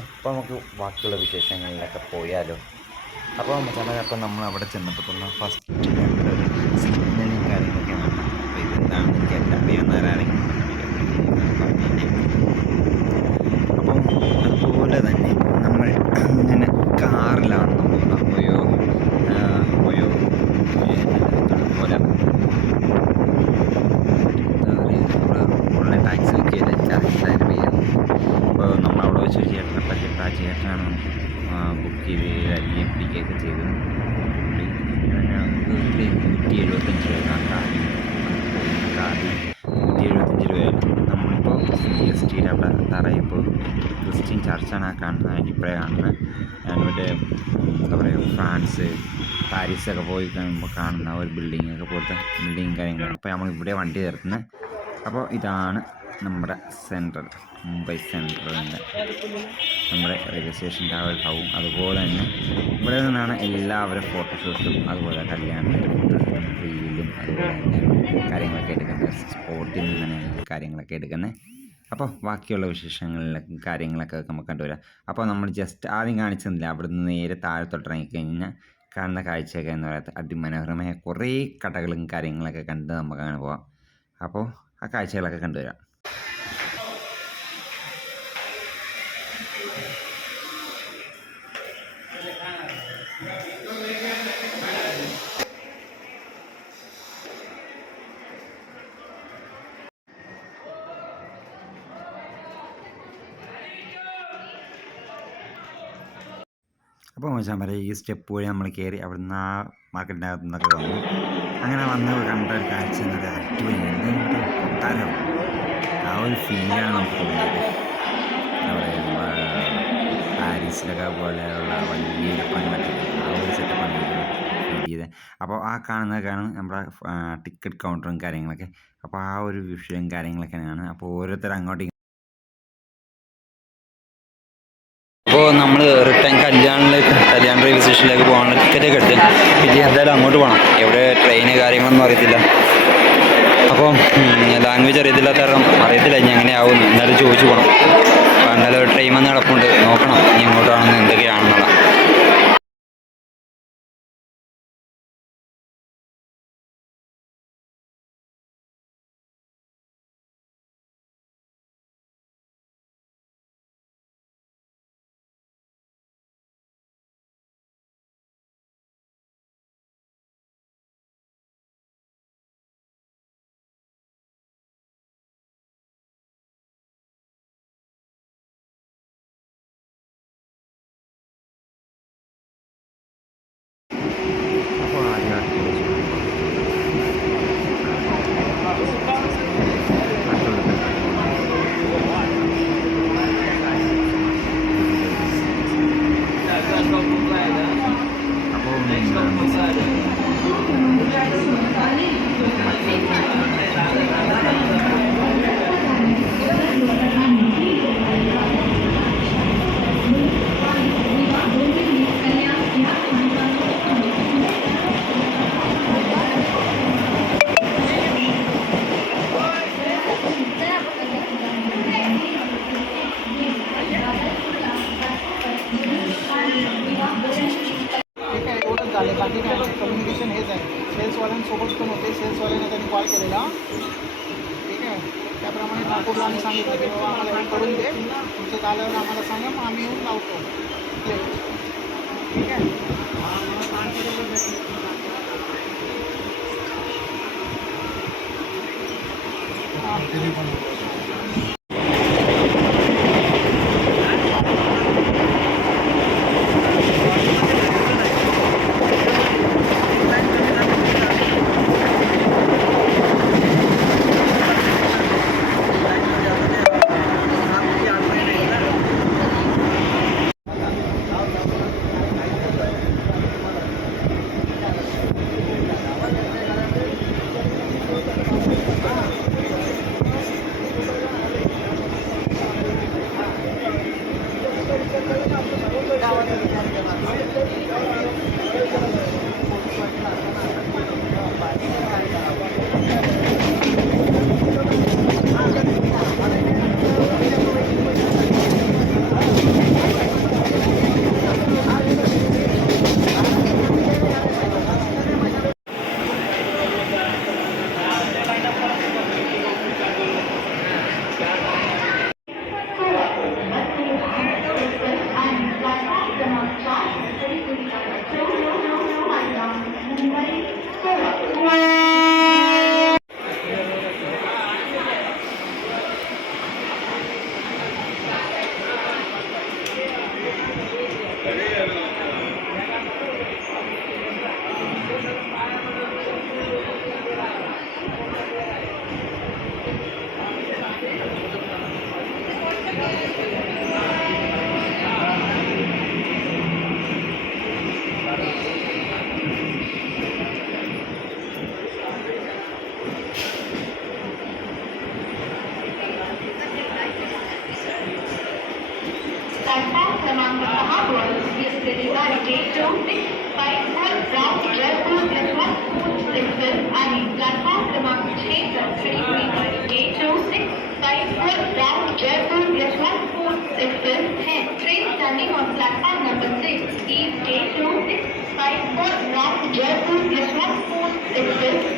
അപ്പോൾ നമുക്ക് ബാക്കിയുള്ള വിശേഷങ്ങളിലൊക്കെ പോയാലോ. അപ്പോൾ മച്ചാനെ, അപ്പോൾ നമ്മൾ അവിടെ ചെന്നപ്പോൾ തന്നെ ഫസ്റ്റ് ഒരു സിഗ്നലും കാര്യങ്ങളൊക്കെ വേണം. അപ്പോൾ ഇതെന്താണെന്ന് എനിക്ക് അറിയാവുന്നവരാണെങ്കിൽ അപ്പം അതുപോലെ തന്നെ നമ്മൾ അങ്ങനെ കാറിലാണ് പോകുന്നത്. ഓയോ പോലെ ഓൺലൈൻ ടാക്സി ഒക്കെ എനിക്കറിയില്ലായിരുന്നു പേര്. അപ്പോൾ നമ്മളവിടെ വെച്ച് ചേട്ടനെ പറ്റിയിട്ട് ആ ചേട്ടനാണ് ബുക്ക് ചെയ്ത് IMP ഒക്കെ ചെയ്തത്. നമുക്ക് 175 രൂപ കാർഡിൽ 175 രൂപയായിരുന്നു. നമ്മളിപ്പോൾ CST അവിടെ തറയിപ്പോൾ ക്രിസ്ത്യൻ ചർച്ചാണ് ആ കാണുന്നത്. ഇപ്പോഴേ കാണുന്നത് മറ്റേ എന്താ പറയുക, ഫ്രാൻസ് പാരീസൊക്കെ പോയി കഴിയുമ്പോൾ കാണുന്ന ഒരു ബിൽഡിങ്ങൊക്കെ പോലത്തെ ബിൽഡിങ് കാര്യങ്ങളാണ്. അപ്പോൾ നമ്മൾ ഇവിടെ വണ്ടി നിർത്തുന്നത്. അപ്പോൾ ഇതാണ് നമ്മുടെ സെൻട്രൽ, മുംബൈ സെൻട്രലിൻ്റെ നമ്മുടെ റെയിൽവേ സ്റ്റേഷൻ്റെ ആ ഒരു ഭാവവും. അതുപോലെ തന്നെ ഇവിടെ നിന്നാണ് എല്ലാവരും ഫോട്ടോഷൂട്ടും അതുപോലെ കല്യാണത്തിൻ്റെ ഫോട്ടോഷൂട്ടും റീലും അതുപോലെ തന്നെ കാര്യങ്ങളൊക്കെ എടുക്കുന്നത്. സ്പോട്ടിൽ നിന്നാണ് കാര്യങ്ങളൊക്കെ എടുക്കുന്നത്. അപ്പോൾ ബാക്കിയുള്ള വിശേഷങ്ങളിലൊക്കെ കാര്യങ്ങളൊക്കെ നമുക്ക് കണ്ടുവരാം. അപ്പോൾ നമ്മൾ ജസ്റ്റ് ആദ്യം കാണിച്ചതില്ല, അവിടെ നിന്ന് നേരെ താഴത്തോട്ടിറങ്ങി കഴിഞ്ഞാൽ കാണുന്ന കാഴ്ചയൊക്കെ എന്ന് പറയുന്നത് അതിമനോഹരമായ കുറേ കടകളും കാര്യങ്ങളൊക്കെ കണ്ട് നമുക്ക് അങ്ങനെ പോകാം. അപ്പോൾ ആ കാഴ്ചകളൊക്കെ കണ്ടുവരാം. അപ്പോൾ മച്ചാൻ പറയാം, ഈ സ്റ്റെപ്പ് വഴി നമ്മൾ കയറി അവിടെ നിന്ന് ആ മാർക്കറ്റിനകത്തു നിന്നൊക്കെ വന്നു. അങ്ങനെ വന്ന് കണ്ട ഒരു കാഴ്ച എന്നത് അടിപൊളി, എന്തെങ്കിലും കൊട്ടാരം ആ ഒരു ഫീലാണ് നമുക്ക് തോന്നിയത്. എന്താ പറയുക, പാരീസിലൊക്കെ പോലെയുള്ള വലിയ പണിമറ്റൊക്കെ ആ ഒരു സെറ്റപ്പാണ് ഫീൽ ചെയ്തത്. അപ്പോൾ ആ കാണുന്നതൊക്കെയാണ് നമ്മുടെ ടിക്കറ്റ് കൗണ്ടറും കാര്യങ്ങളൊക്കെ. അപ്പോൾ ആ ഒരു വിഷയം കാര്യങ്ങളൊക്കെയാണ്. അപ്പോൾ ഓരോരുത്തർ അങ്ങോട്ടും അപ്പോൾ നമ്മൾ റിട്ടേൺ കല്യാൺ റെയിൽവേ സ്റ്റേഷനിലേക്ക് പോകാനുള്ള ടിക്കറ്റൊക്കെ എടുത്ത് പിന്നെ എന്തായാലും അങ്ങോട്ട് പോകണം. എവിടെ ട്രെയിന് കാര്യങ്ങളൊന്നും അറിയത്തില്ല. അപ്പോൾ ലാംഗ്വേജ് അറിയത്തില്ലാത്ത കാരണം അറിയത്തില്ല ഇനി എങ്ങനെയാവും. എന്നാലും ചോദിച്ചു പോകണം. അപ്പോൾ എന്തായാലും ഒരു ട്രെയിൻ വന്ന് കിടപ്പുണ്ട്, നോക്കണം ഇനി എങ്ങോട്ടാണെന്ന് എന്തൊക്കെയാണെന്നുള്ള. അപ്പോൾ झाले. बाकी काय कम्युनिकेशन हेच आहे. सेल्सवाल्यांसोबत पण होते. सेल्सवाल्यांना त्यांनी कॉल केलेला, ठीक आहे. त्याप्रमाणे नागपूरला आम्ही सांगितलं की बाबा आम्हाला हे करून दे, तुमचं झाल्यावर आम्हाला सांगा, मग आम्ही येऊन लावतो, ठीक आहे. 82654 राउंड जयपुर यशवंतपुर एक्सप्रेस आहे. प्लॅटफॉर्म क्रमांक 6 पर खड़ी हुई 82654 राउंड जयपुर यशवंतपुर एक्सप्रेस है. Train standing on platform number 6 is 82654 round Jaipur Yeshwantpur express